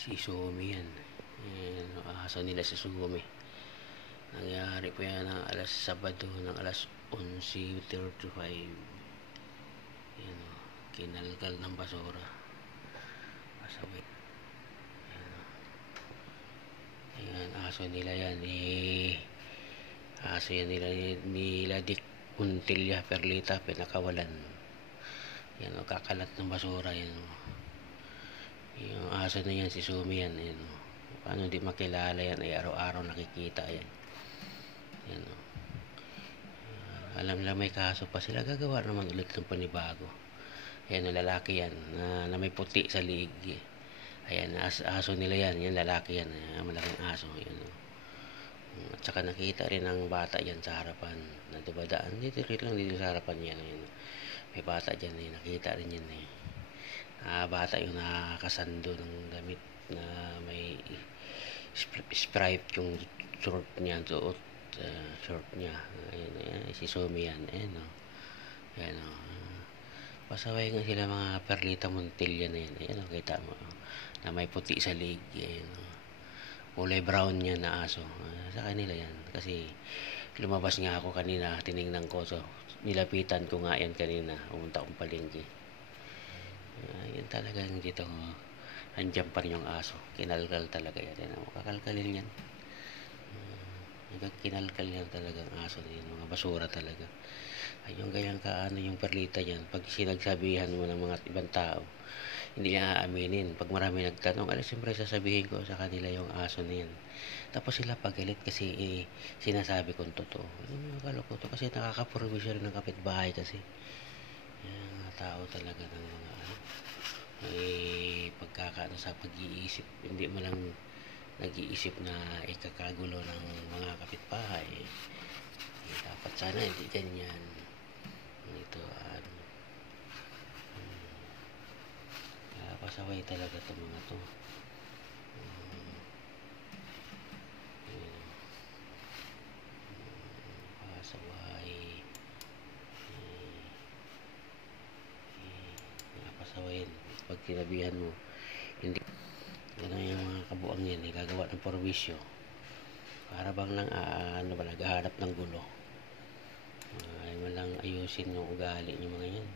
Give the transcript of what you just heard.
Si Sumi yan. Ayan, aso nila si Sumi. Nangyari po yan ng alas Sabado ng alas 11:35. Ayan, kinalkal ng basura. Pasaway. Ayan, aso nila yan. Aso yan nila Dick Puntilla Perlita pinakawalan. Yan o, kakalat ng basura yan o. Yung aso na yan si Sumi yan, yan o. Paano di makilala yan, ay araw-araw nakikita yan. Yan o. Alam nila may kaso pa sila, gagawa naman ulit ng panibago. Ayan o, lalaki yan na may puti sa liig. Ayan, aso nila yan, yan lalaki yan, malaking aso yan o. At saka nakita rin ang bata yan sa harapan na dibadaan dito rin lang dito sa harapan yan, yan. May bata dyan eh, nakita rin yan eh. Bata yung nakakasando ng damit na may stripe yung short niya, short niya. Ayan, si Sumi yan, ayan o. Ayan o. Pasaway nga sila mga Perlita Montilla na yan. Ayan o, kita mo na may puti sa leg. Ayan o. Kulay brown niya na aso. Sa kanila yan. Kasi lumabas nga ako kanina, tinignan ko. So, nilapitan ko nga yan kanina. Umunta akong palengke. Yan talaga yung dito. Andyan pa rin yung aso. Kinalkal talaga yan. Kakalkalin yan. Kinalkal yan talaga ang aso. Yan, mga basura talaga. Ay, yung ganyang kaano yung Perlita yan. Pag sinagsabihan mo ng mga ibang tao, hindi niya aaminin. Pag marami nagtanong, siyempre sasabihin ko sa kanila yung aso na yan. Tapos sila pagalit kasi sinasabi kong totoo. Yung mga kaloko to kasi nakakapurwisyo rin ng kapitbahay kasi. Yung mga tao talaga ng mga may pagkakaano sa pag-iisip. Hindi mo lang nag-iisip na ikakagulo ng mga kapitbahay. Dapat sana hindi ganyan. Ito pasaway talaga itong mga to. Pasaway. Pasaway. Pag sinabihan mo, hindi. Ganun yung mga kabuang yan. Gagawa ng porwisyo. Para bang lang, naghahanap ng gulo. Ay malang ayusin yung ugali yung mga yan.